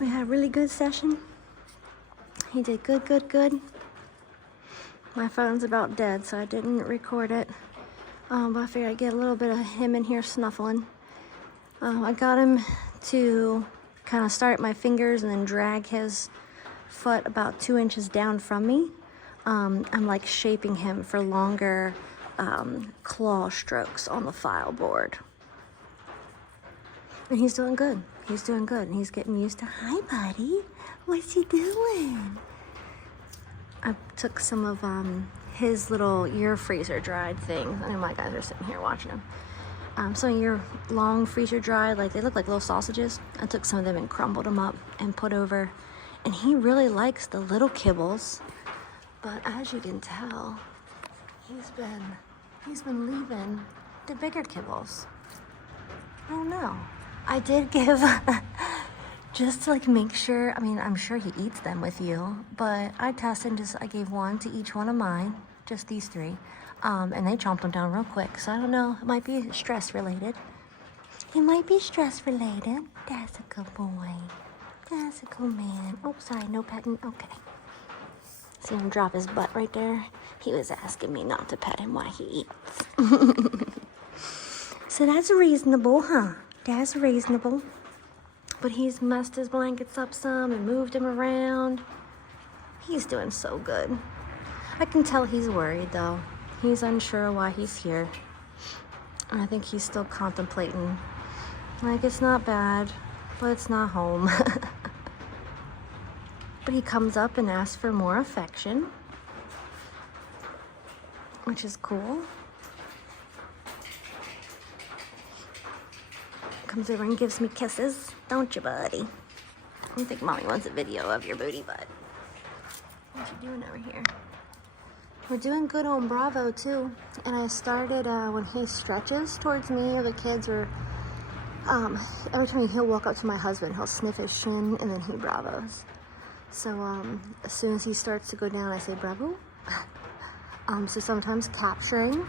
We had a really good session. He did good, good, good. My phone's about dead, so I didn't record it. But I figured I'd get a little bit of him in here snuffling. I got him to kind of start at my fingers and then drag his foot about 2 inches down from me. I'm like shaping him for longer claw strokes on the file board. And he's doing good. He's doing good. And he's getting used to, hi buddy, what's he doing? I took some of his little ear freezer dried things. I know my guys are sitting here watching him. Some of your long freezer dried, like they look like little sausages. I took some of them and crumbled them up and put over. And he really likes the little kibbles. But as you can tell, he's been leaving the bigger kibbles. I don't know. I did give, just to like make sure, I mean, I'm sure he eats them with you, but I tested and I gave one to each one of mine, just these 3. And they chomped them down real quick. So I don't know, it might be stress related. It might be stress related. That's a good boy. That's a good man. Oh, sorry, no petting, okay. See him drop his butt right there? He was asking me not to pet him while he eats. So that's reasonable, huh? That's reasonable. But he's messed his blankets up some and moved him around. He's doing so good. I can tell he's worried though. He's unsure why he's here. And I think he's still contemplating. Like, it's not bad, but it's not home. But he comes up and asks for more affection, which is cool. Comes over and gives me kisses, don't you, buddy? I think mommy wants a video of your booty butt. What you doing over here? We're doing good on Bravo too. And I started when he stretches towards me or the kids, or every time he'll walk up to my husband, he'll sniff his shin and then he bravos. So as soon as he starts to go down, I say bravo. So sometimes capturing.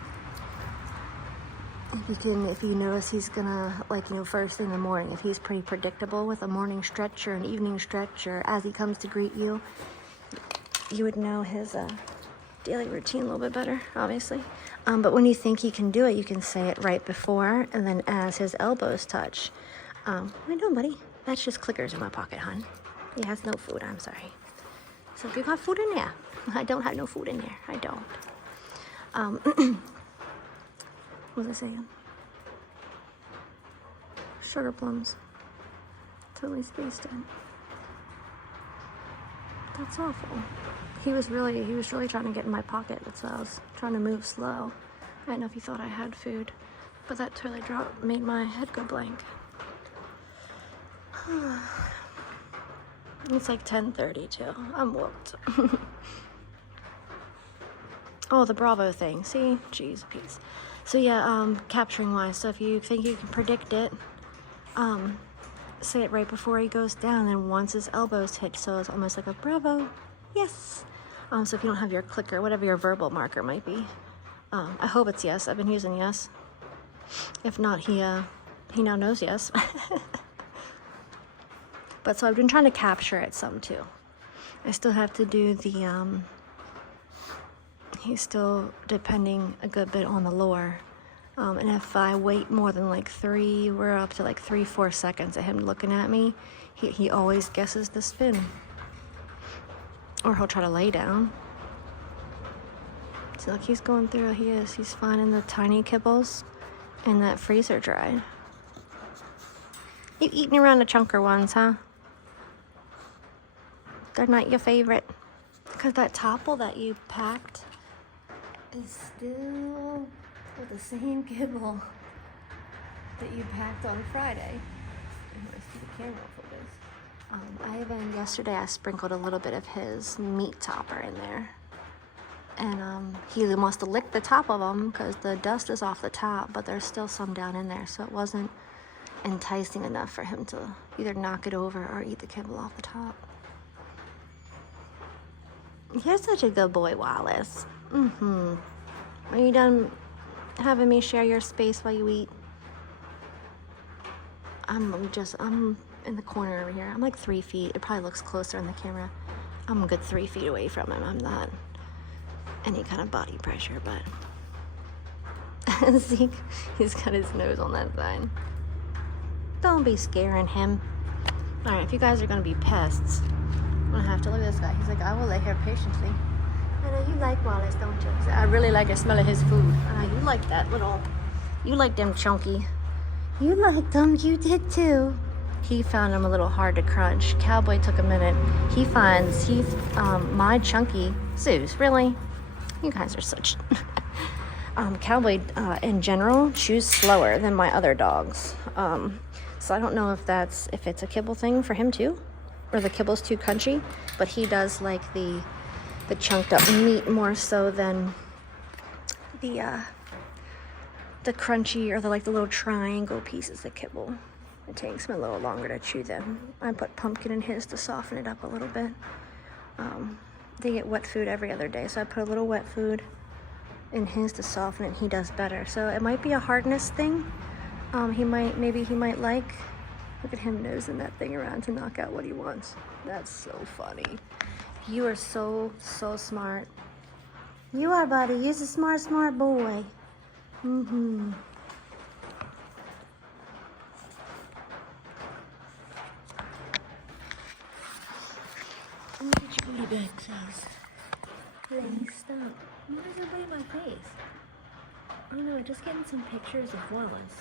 If you notice he's gonna, like, first thing in the morning, if he's pretty predictable with a morning stretch or an evening stretch, or as he comes to greet you, you would know his daily routine a little bit better, obviously. But when you think he can do it, you can say it right before, and then as his elbows touch. What are you doing, buddy? That's just clickers in my pocket, hon. He has no food, I'm sorry. So if you got food in there, I don't have no food in there. I don't. What was I saying? Sugar plums. Totally spaced it. That's awful. He was really trying to get in my pocket. That's why I was trying to move slow. I don't know if he thought I had food, but that totally made my head go blank. It's like 10:30 too. I'm whooped. Oh, the Bravo thing. See? Jeez, peace. So yeah, capturing wise, so if you think you can predict it, say it right before he goes down, and once his elbows hit, so it's almost like a bravo, yes. So if you don't have your clicker, whatever your verbal marker might be, I hope it's yes. I've been using yes. If not, he now knows yes. But so I've been trying to capture it some too. I still have to do the, he's still depending a good bit on the lure. And if I wait more than like we're up to like 3-4 seconds of him looking at me, he always guesses the spin. Or he'll try to lay down. So like he's going through, he's finding the tiny kibbles and that freezer dried. You eating around the chunker ones, huh? They're not your favorite. Because that topple that you packed is still with the same kibble that you packed on Friday. I see the camera focus. Yesterday I sprinkled a little bit of his meat topper in there. And he must have licked the top of them because the dust is off the top, but there's still some down in there, so it wasn't enticing enough for him to either knock it over or eat the kibble off the top. You're such a good boy, Wallace. Are you done having me share your space while you eat? I'm in the corner over here. I'm like 3 feet. It probably looks closer on the camera. I'm a good 3 feet away from him. I'm not any kind of body pressure, but Zeke, he's got his nose on that side. Don't be scaring him. All right, if you guys are gonna be pests, I'm gonna have to look at this guy. He's like, I will lay here patiently. I know you like Wallace, don't you? He's like, I really like the smell of his food. You like that little, you like them chunky. You like them, you did too. He found them a little hard to crunch. Cowboy took a minute. He finds, my chunky Zeus, really? You guys are such, Cowboy, in general, chews slower than my other dogs. So I don't know if it's a kibble thing for him too, or the kibble's too crunchy, but he does like the chunked up meat more so than the crunchy or the little triangle pieces of kibble. It takes him a little longer to chew them. I put pumpkin in his to soften it up a little bit. They get wet food every other day, so I put a little wet food in his to soften it, and he does better. So it might be a hardness thing. Maybe he might like. Look at him nosing that thing around to knock out what he wants. That's so funny. You are so smart. You are, buddy. You're a smart boy. Mm-hmm. Let me get your booty back, sis. Please stop. Why is everybody in my face? I don't know, just getting some pictures of Wallace.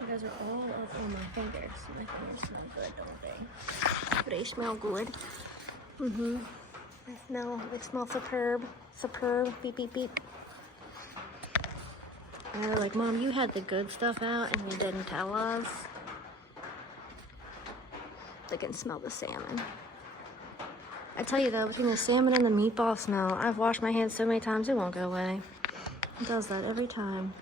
You guys are all up on my fingers. My fingers smell good, don't they? They smell good. Mm-hmm. They smell superb. Superb. Beep, beep, beep. And they're like, Mom, you had the good stuff out and you didn't tell us. They can smell the salmon. I tell you though, between the salmon and the meatball smell, I've washed my hands so many times it won't go away. It does that every time.